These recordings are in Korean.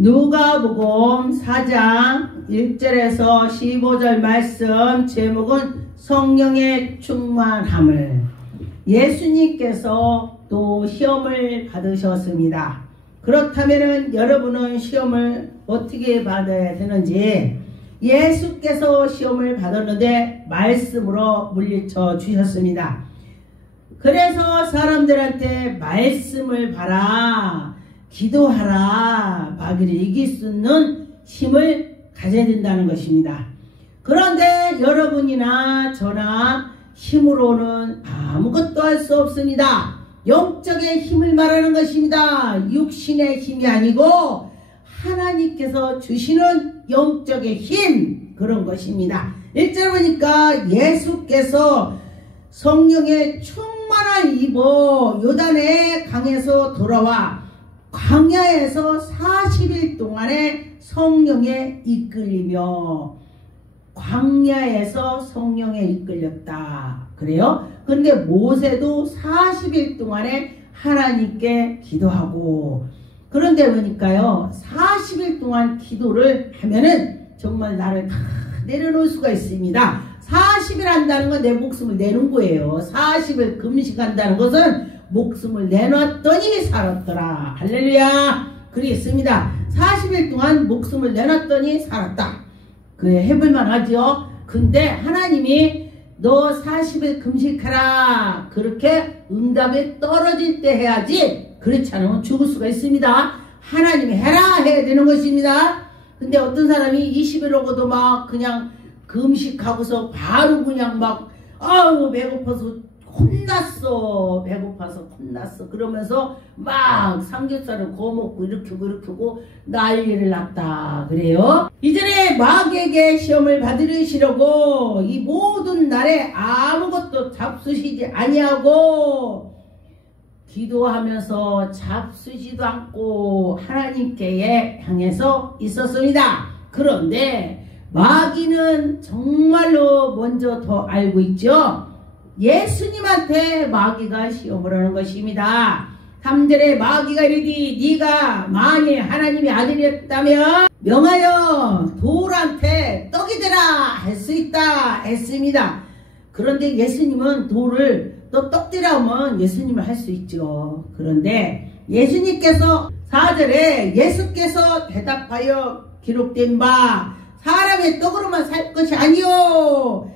누가복음 4장 1절에서 15절 말씀, 제목은 성령의 충만함을. 예수님께서 또 시험을 받으셨습니다. 그렇다면 여러분은 시험을 어떻게 받아야 되는지, 예수께서 시험을 받았는데 말씀으로 물리쳐 주셨습니다. 그래서 사람들한테 말씀을 봐라, 기도하라, 마귀를 이길 수 있는 힘을 가져야 된다는 것입니다. 그런데 여러분이나 저나 힘으로는 아무것도 할 수 없습니다. 영적의 힘을 말하는 것입니다. 육신의 힘이 아니고 하나님께서 주시는 영적의 힘, 그런 것입니다. 1절 보니까 예수께서 성령의 충만한 입어 요단의 강에서 돌아와 광야에서 40일 동안에 성령에 이끌리며, 광야에서 성령에 이끌렸다 그래요. 그런데 모세도 40일 동안에 하나님께 기도하고, 그런데 보니까요 40일 동안 기도를 하면은 정말 나를 다 내려놓을 수가 있습니다. 40일 한다는 건 내 목숨을 내놓은 거예요. 40일 금식한다는 것은 목숨을 내놨더니 살았더라. 할렐루야. 그랬습니다. 40일 동안 목숨을 내놨더니 살았다. 그래, 해볼만 하죠. 근데 하나님이 너 40일 금식하라, 그렇게 응답이 떨어질 때 해야지, 그렇지 않으면 죽을 수가 있습니다. 하나님이 해라 해야 되는 것입니다. 근데 어떤 사람이 20일 오고도 막 그냥 금식하고서 바로 그냥 막 아우 배고파서 혼났어, 배고파서 혼났어 그러면서 막 삼겹살을 구워 먹고 이렇게 하고 난리를 났다 그래요. 이전에 마귀에게 시험을 받으시려고 이 모든 날에 아무것도 잡수시지 아니하고 기도하면서 잡수지도 않고 하나님께 향해서 있었습니다. 그런데 마귀는 정말로 먼저 더 알고 있죠. 예수님한테 마귀가 시험을 하는 것입니다. 3절에 마귀가 이르되 네가 만일 하나님의 아들이었다면 명하여 돌한테 떡이 되라 할 수 있다 했습니다. 그런데 예수님은 돌을 또 떡 되라 하면 예수님을 할 수 있죠. 그런데 예수님께서 4절에 예수께서 대답하여 기록된 바 사람의 떡으로만 살 것이 아니요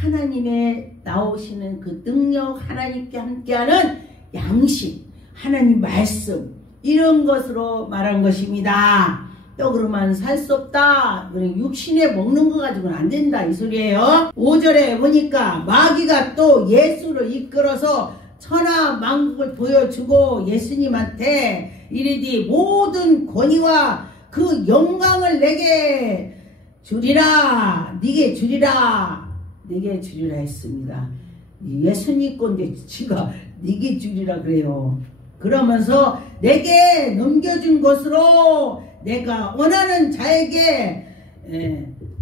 하나님의 나오시는 그 능력, 하나님께 함께하는 양식, 하나님 말씀, 이런 것으로 말한 것입니다. 떡으로만 살 수 없다, 육신에 먹는 거 가지고는 안 된다 이 소리예요. 5절에 보니까 마귀가 또 예수를 이끌어서 천하 만국을 보여주고 예수님한테 이르되 모든 권위와 그 영광을 내게 주리라, 네게 주리라, 네게 주리라 했습니다. 예수님 건데 지가 네게 주리라 그래요. 그러면서 내게 넘겨준 것으로 내가 원하는 자에게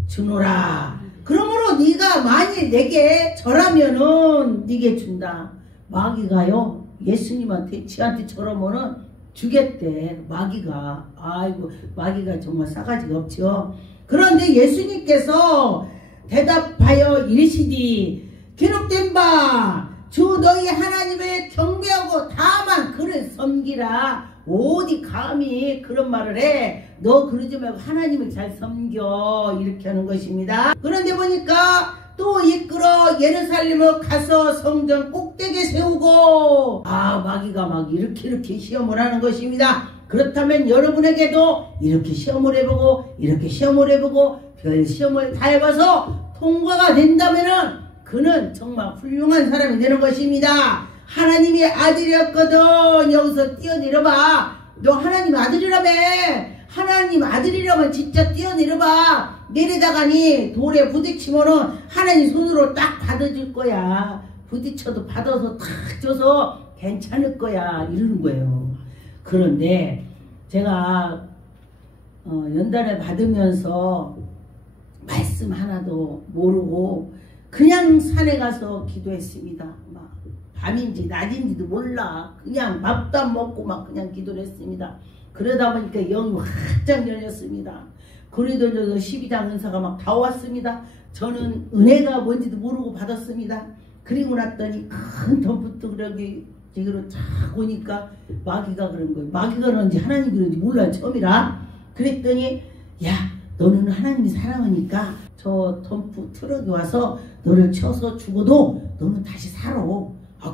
주노라. 그러므로 네가 만일 내게 절하면은 네게 준다. 마귀가요 예수님한테 지한테 절하면은 주겠대. 마귀가, 아이고 마귀가 정말 싸가지가 없죠. 그런데 예수님께서 대답하여 이르시니 기록된 바 주 너희 하나님을 경배하고 다만 그를 섬기라. 어디 감히 그런 말을 해. 너 그러지 말고 하나님을 잘 섬겨, 이렇게 하는 것입니다. 그런데 보니까 또 이끌어 예루살렘을 가서 성전 꼭대기에 세우고, 마귀가 막 이렇게 시험을 하는 것입니다. 그렇다면 여러분에게도 이렇게 시험을 해보고 이렇게 시험을 해보고 별 시험을 다 해봐서 통과가 된다면은 그는 정말 훌륭한 사람이 되는 것입니다. 하나님의 아들이었거든. 여기서 뛰어내려봐. 너 하나님 아들이라며. 하나님 아들이라면 진짜 뛰어내려봐. 내려다가니 돌에 부딪히면은 하나님 손으로 딱 받아줄 거야. 부딪혀도 받아서 탁 줘서 괜찮을 거야, 이러는 거예요. 그런데 제가 연단을 받으면서 말씀 하나도 모르고 그냥 산에 가서 기도했습니다. 막 밤인지 낮인지도 몰라. 그냥 밥도 안 먹고 막 그냥 기도를 했습니다. 그러다 보니까 영이 활짝 열렸습니다. 그러던 12장 은사가 막 다 왔습니다. 저는 은혜가 뭔지도 모르고 받았습니다. 그리고 났더니 큰 덤프트럭으로 쫙 오니까 마귀가 그런 거예요. 마귀가 그런지 하나님 그런지 몰라요. 처음이라. 그랬더니 야 너는 하나님이 사랑하니까 저 덤프트럭이 와서 너를 쳐서 죽어도 너는 다시 살아.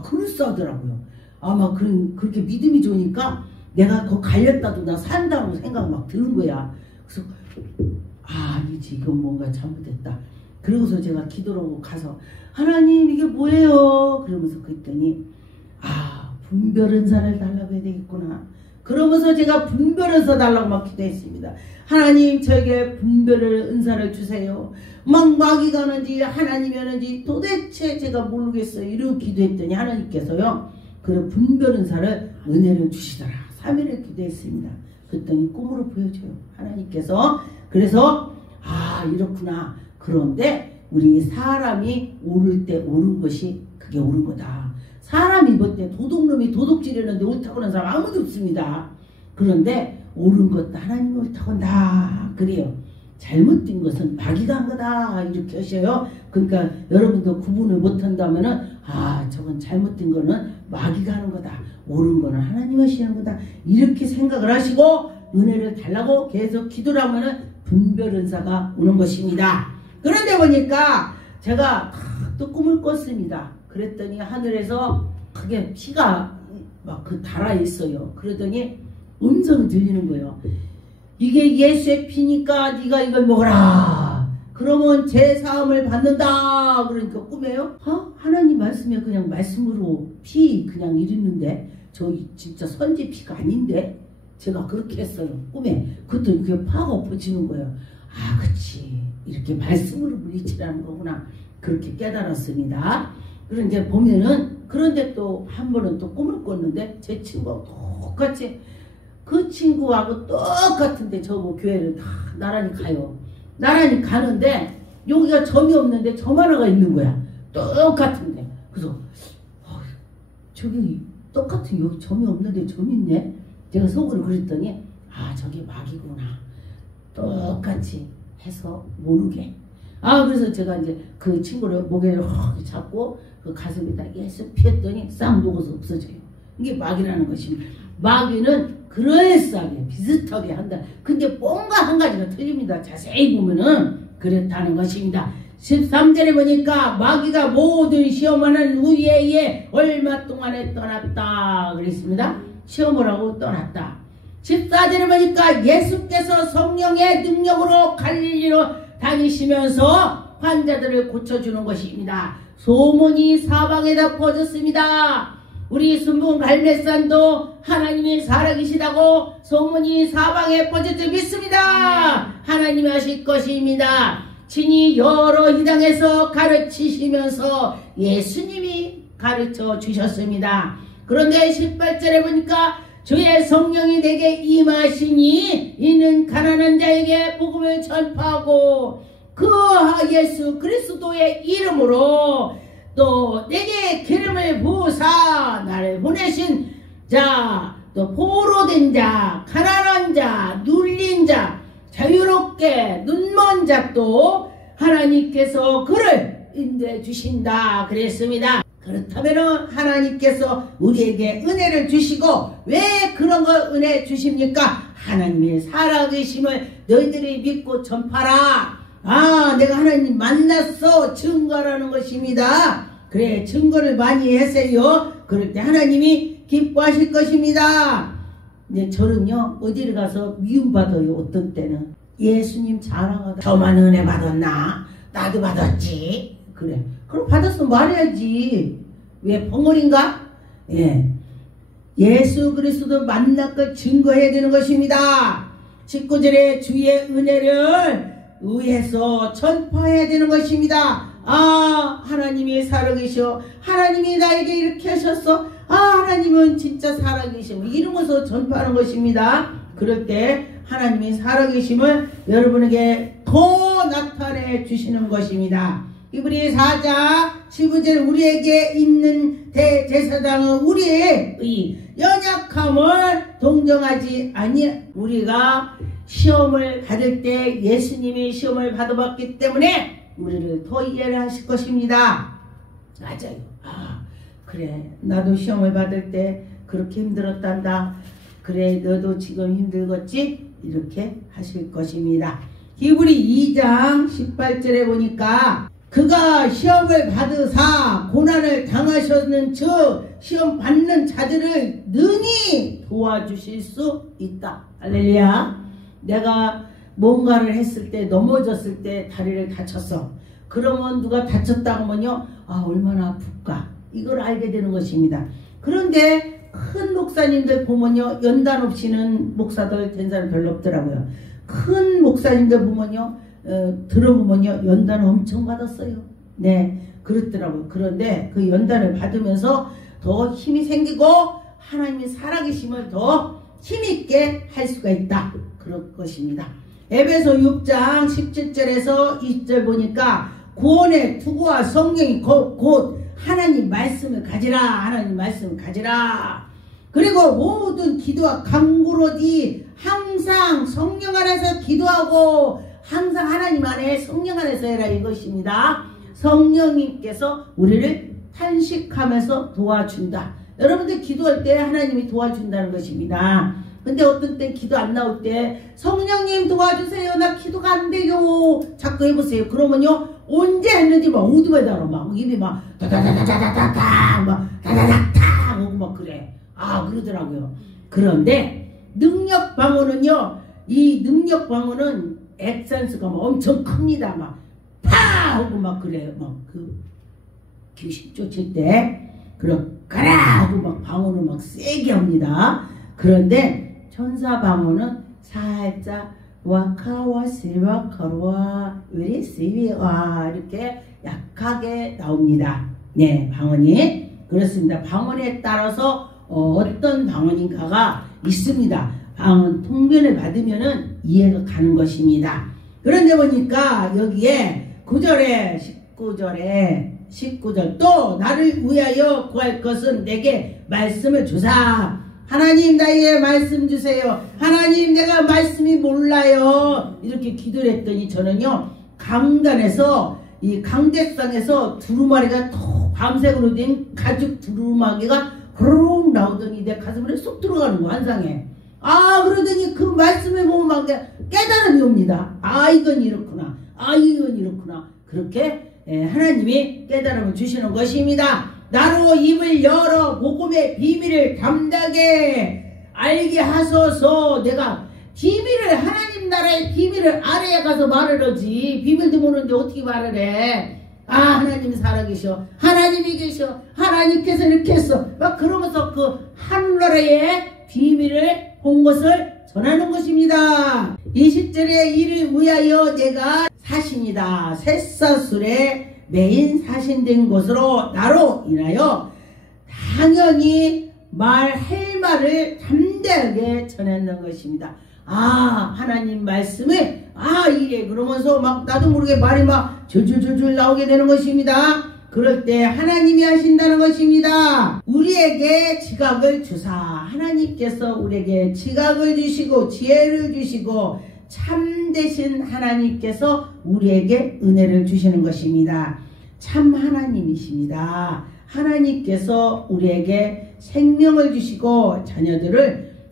그럴싸하더라고요. 아마 그렇게 믿음이 좋으니까 내가 거기 갈렸다도 나 산다고 생각 막 드는 거야. 그래서 아니지 이건 뭔가 잘못됐다. 그러고서 제가 기도로 가서 하나님 이게 뭐예요? 그러면서 그랬더니 분별 은사를 달라고 해야 되겠구나. 그러면서 제가 분별 은사 달라고 막 기도했습니다. 하나님 저에게 분별을 은사를 주세요. 막 마귀가 하는지 하나님이 하는지 도대체 제가 모르겠어요. 이렇게 기도했더니 하나님께서요 그 분별 은사를 은혜를 주시더라. 3일을 기도했습니다. 그랬더니 꿈으로 보여줘요. 하나님께서. 그래서 이렇구나. 그런데 우리 사람이 오를 때 옳은 것이 그게 옳은 거다. 사람이 볼 때 도둑놈이 도둑질하는데 옳다고 하는 사람 아무도 없습니다. 그런데 옳은 것도 하나님이 옳다고 한다. 그래요. 잘못된 것은 마귀가 한 거다. 이렇게 하셔요. 그러니까 여러분도 구분을 못한다면은 저건 잘못된 거는 마귀가 하는 거다. 옳은 거는 하나님 하시는 거다. 이렇게 생각을 하시고 은혜를 달라고 계속 기도를 하면은 분별 은사가 오는 것입니다. 그런데 보니까 제가 또 꿈을 꿨습니다. 그랬더니 하늘에서 크게 피가 막 달아 있어요. 그러더니 음성이 들리는 거예요. 이게 예수의 피니까 네가 이걸 먹어라. 그러면 제 사함을 받는다. 그러니까 꿈에요. 하나님 말씀에 그냥 말씀으로 피 그냥 이랬는데 저 진짜 선지 피가 아닌데 제가 그렇게 했어요. 꿈에. 그것도 그게 파가 엎어지는 거예요. 그치. 이렇게 말씀으로 물리치라는 거구나. 그렇게 깨달았습니다. 그런데 이제 보면은 그런데 또 한 번은 또 꿈을 꿨는데 제 친구하고 똑같이 그 친구하고 똑같은데 저 교회를 다 나란히 가요. 나란히 가는데 여기가 점이 없는데 점 하나가 있는 거야. 똑같은데. 그래서 저기 똑같은 여기 점이 없는데 점이 있네. 제가 속으로 그랬더니 저게 마귀구나. 똑같이 해서 모르게. 그래서 제가 이제 그 친구를 목에 잡고 그 가슴에다 예수 피했더니 싹 녹아서 없어져요. 이게 마귀라는 것입니다. 마귀는 그럴싸하게 비슷하게 한다. 근데 뭔가 한 가지가 틀립니다. 자세히 보면은 그렇다는 것입니다. 13절에 보니까 마귀가 모든 시험하는 우리에게 얼마 동안에 떠났다 그랬습니다. 시험을 하고 떠났다. 14절에 보니까 예수께서 성령의 능력으로 갈릴리로 다니시면서 환자들을 고쳐주는 것입니다. 소문이 사방에다 퍼졌습니다. 우리 순봉 갈매산도 하나님이 살아계시다고 소문이 사방에 퍼졌을 믿습니다. 하나님이 하실 것입니다. 친히 여러 희당에서 가르치시면서 예수님이 가르쳐 주셨습니다. 그런데 18절에 보니까 주의 성령이 내게 임하시니 이는 가난한 자에게 복음을 전파하고 그 예수 그리스도의 이름으로 또 내게 기름을 부으사 나를 보내신 자, 또 포로된 자, 가난한 자, 눌린 자, 자유롭게 눈먼 자도 하나님께서 그를 인도해 주신다 그랬습니다. 그렇다면 하나님께서 우리에게 은혜를 주시고 왜 그런 걸 은혜 주십니까? 하나님의 살아계심을 너희들이 믿고 전파라. 내가 하나님 만났어. 증거라는 것입니다. 그래, 증거를 많이 하세요. 그럴 때 하나님이 기뻐하실 것입니다. 이제 저는요 어디를 가서 미움받아요. 어떤 때는 예수님 자랑하다 저만 은혜 받았나? 나도 받았지. 그래, 그럼 받았으면 말해야지. 왜 벙어리인가? 예수 그리스도 만난 걸 증거해야 되는 것입니다. 19절에 주의 은혜를 의해서 전파해야 되는 것입니다. 하나님이 살아계셔. 하나님이 나에게 이렇게 하셨어. 하나님은 진짜 살아계심을 이루면서 전파하는 것입니다. 그럴 때 하나님이 살아계심을 여러분에게 더 나타내 주시는 것입니다. 히브리 4장 15절 우리에게 있는 대제사장은 우리의 연약함을 동정하지 아니 우리가 시험을 받을 때 예수님이 시험을 받아봤기 때문에 우리를 더 이해를 하실 것입니다. 맞아요. 그래 나도 시험을 받을 때 그렇게 힘들었단다. 그래 너도 지금 힘들겠지? 이렇게 하실 것입니다. 히브리 2장 18절에 보니까 그가 시험을 받으사 고난을 당하셨는 즉 시험 받는 자들을 능히 도와주실 수 있다. 할렐루야. 내가 뭔가를 했을 때 넘어졌을 때 다리를 다쳤어. 그러면 누가 다쳤다고 하면요 얼마나 아플까 이걸 알게 되는 것입니다. 그런데 큰 목사님들 보면요 연단 없이는 목사들 된 사람 별로 없더라고요. 큰 목사님들 보면요 들어보면요 연단을 엄청 받았어요. 네 그렇더라고요. 그런데 그 연단을 받으면서 더 힘이 생기고 하나님의 살아계심을 더 힘있게 할 수가 있다. 그럴 것입니다. 에베소 6장 17절에서 20절 보니까 구원의 투구와 성령이 곧 하나님 말씀을 가지라. 하나님 말씀을 가지라. 그리고 모든 기도와 간구로디 항상 성령 안에서 기도하고 항상 하나님 안에 성령 안에서 해라 이것입니다. 성령님께서 우리를 탄식하면서 도와준다. 여러분들 기도할 때 하나님이 도와준다는 것입니다. 근데 어떤 때 기도 안 나올 때 성령님 도와주세요. 나 기도가 안 돼요. 자꾸 해보세요. 그러면요 언제 했는지 막 오두배다로 막 입이 막 다다다다다다다 막 다다닥다 하고 막 그래. 그러더라고요. 그런데 능력 방언은요 이 능력 방언은 액센스가 막 엄청 큽니다. 막 파 하고 막 그래요. 막 그 귀신 쫓을 때 그럼 가라 하고 막 방언을 막 세게 합니다. 그런데 천사 방언은 살짝 와카와 세와카와 외리세위와 이렇게 약하게 나옵니다. 네 방언이 그렇습니다. 방언에 따라서 어떤 방언인가가 있습니다. 방언 통변을 받으면은 이해가 가는 것입니다. 그런데 보니까 여기에 9절에 19절 또 나를 위하여 구할 것은 내게 말씀을 주사. 하나님 나에게 말씀 주세요. 하나님 내가 말씀이 몰라요. 이렇게 기도를 했더니 저는요 강단에서 이 강대상에서 두루마리가 톡 밤색으로 된 가죽 두루마기가 후루룩 나오더니 내 가슴에 쏙 들어가는 거 환상에. 그러더니 그 말씀을 보면 막 깨달음이 옵니다. 이건 이렇구나. 이건 이렇구나. 그렇게 하나님이 깨달음을 주시는 것입니다. 나로 입을 열어 복음의 비밀을 담대하게 알게 하소서. 내가 비밀을 하나님 나라의 비밀을 알아야 가서 말을 하지. 비밀도 모르는데 어떻게 말을 해. 하나님이 살아계셔. 하나님이 계셔. 하나님께서 이렇게 했어. 막 그러면서 그 하늘나라의 비밀을 본 것을 전하는 것입니다. 20절에 이를 위하여 내가 사신이다. 셋사술의 메인 사신된 것으로 나로 인하여 당연히 말할 말을 담대하게 전하는 것입니다. 하나님 말씀을 이래 그러면서 막 나도 모르게 말이 막 줄줄줄줄 나오게 되는 것입니다. 그럴 때 하나님이 하신다는 것입니다. 우리에게 지각을 주사. 하나님께서 우리에게 지각을 주시고 지혜를 주시고 참되신 하나님께서 우리에게 은혜를 주시는 것입니다. 참 하나님이십니다. 하나님께서 우리에게 생명을 주시고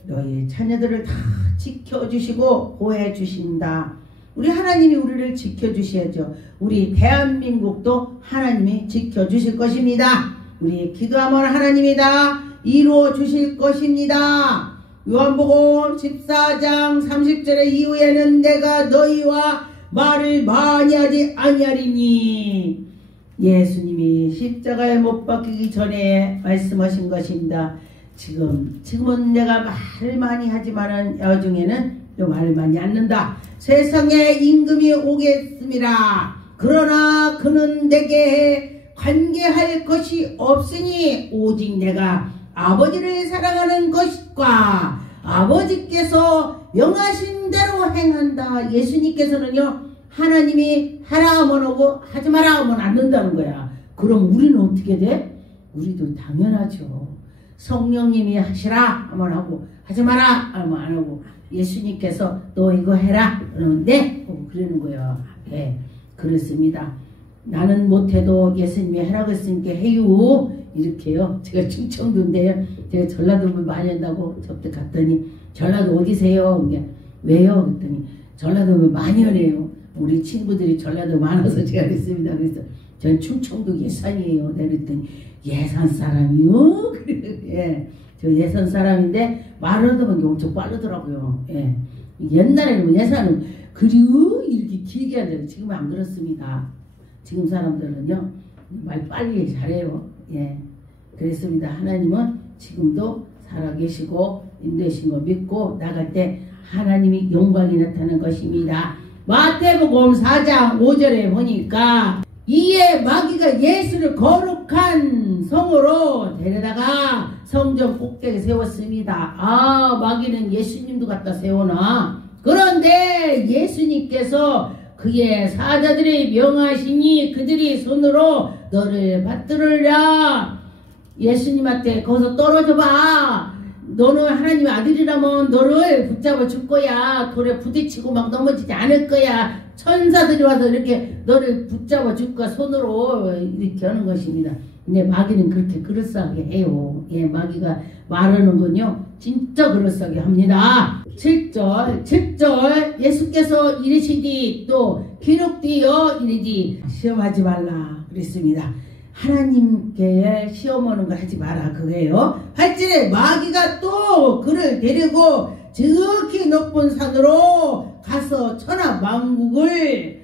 너희 자녀들을 다 지켜주시고 보호해 주신다. 우리 하나님이 우리를 지켜주셔야죠. 우리 대한민국도 하나님이 지켜주실 것입니다. 우리 기도하면 하나님이다 이루어 주실 것입니다. 요한복음 14장 30절의 이후에는 내가 너희와 말을 많이 하지 아니하리니. 예수님이 십자가에 못 박히기 전에 말씀하신 것입니다. 지금은 내가 말을 많이 하지만은 나중에는 말을 많이 않는다. 세상에 임금이 오겠습니다. 그러나 그는 내게 관계할 것이 없으니 오직 내가 아버지를 사랑하는 것과 아버지께서 명하신 대로 행한다. 예수님께서는요 하나님이 하라 하면 하고 하지 마라 하면 안 된다는 거야. 그럼 우리는 어떻게 돼? 우리도 당연하죠. 성령님이 하시라 하면 하고 하지 마라 하면 안 하고 예수님께서 너 이거 해라 그러면 네 그러는 거예요. 예, 그렇습니다. 나는 못해도 예수님이 하라고 했으니까 해요. 이렇게요. 제가 충청도인데요. 제가 전라도를 많이 한다고 저때 갔더니 전라도 어디세요? 왜요? 그랬더니 전라도를 많이 하네요. 우리 친구들이 전라도 많아서 제가 그랬습니다. 그래서 전 충청도 예산이에요. 그랬더니 예산 사람이요? 예, 저 예산 사람인데 말을 하다 보니 엄청 빠르더라고요. 예. 옛날에는 예산은 그리우 이렇게 길게 하는데 지금은 안 그렇습니다. 지금 사람들은요 말 빨리 잘해요. 예, 그랬습니다. 하나님은 지금도 살아계시고 인도하신 거 믿고 나갈 때 하나님이 영광이 나타나는 것입니다. 마태복음 4장 5절에 보니까 이에 마귀가 예수를 거룩한 성으로 데려다가 성전 꼭대기에 세웠습니다. 아, 마귀는 예수님도 갖다 세우나? 그런데 예수님께서 그의 사자들이 명하시니 그들이 손으로 너를 받들으랴. 예수님한테 거기서 떨어져 봐. 너는 하나님의 아들이라면 너를 붙잡아 줄 거야. 돌에 부딪히고 막 넘어지지 않을 거야. 천사들이 와서 이렇게 너를 붙잡아 줄 거야. 손으로 이렇게 하는 것입니다. 근데 마귀는 그렇게 그럴싸하게 해요. 예, 마귀가 말하는군요. 진짜 그럴싸하게 합니다. 7절 예수께서 이르시니 또 기록되어 이르지 시험하지 말라 그랬습니다. 하나님께 시험하는 걸 하지 마라 그거예요. 8절에 마귀가 또 그를 데리고 지극히 높은 산으로 가서 천하만국을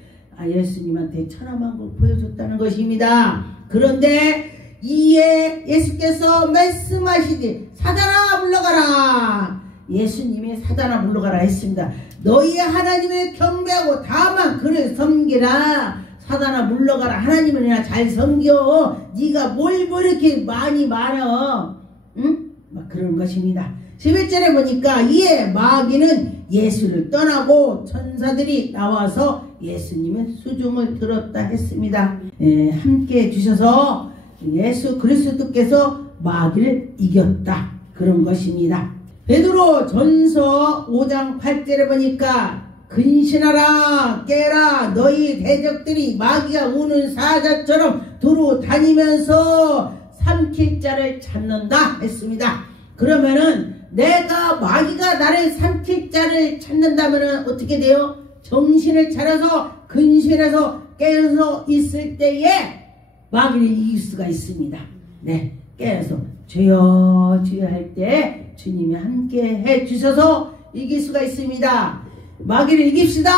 예수님한테 천하만국 보여줬다는 것입니다. 그런데 이에 예수께서 말씀하시되 사단아 물러가라. 예수님이 사단아 물러가라 했습니다. 너희 하나님을 경배하고 다만 그를 섬기라. 사단아 물러가라. 하나님을 잘 섬겨. 네가 뭘 이렇게 많이 말어. 응? 막 그런 것입니다. 11절에 보니까 이에 마귀는 예수를 떠나고 천사들이 나와서 예수님의 수종을 들었다 했습니다. 예, 함께 해주셔서 예수 그리스도께서 마귀를 이겼다 그런 것입니다. 베드로 전서 5장 8절에 보니까 근신하라 깨라 너희 대적들이 마귀가 우는 사자처럼 두루 다니면서 삼킬 자를 찾는다 했습니다. 그러면은 내가 마귀가 나를 삼킬 자를 찾는다면은 어떻게 돼요? 정신을 차려서 근신해서 깨어서 있을 때에 마귀를 이길 수가 있습니다. 네, 깨어서 주여 주여 할 때 주님이 함께 해 주셔서 이길 수가 있습니다. 마귀를 이깁시다.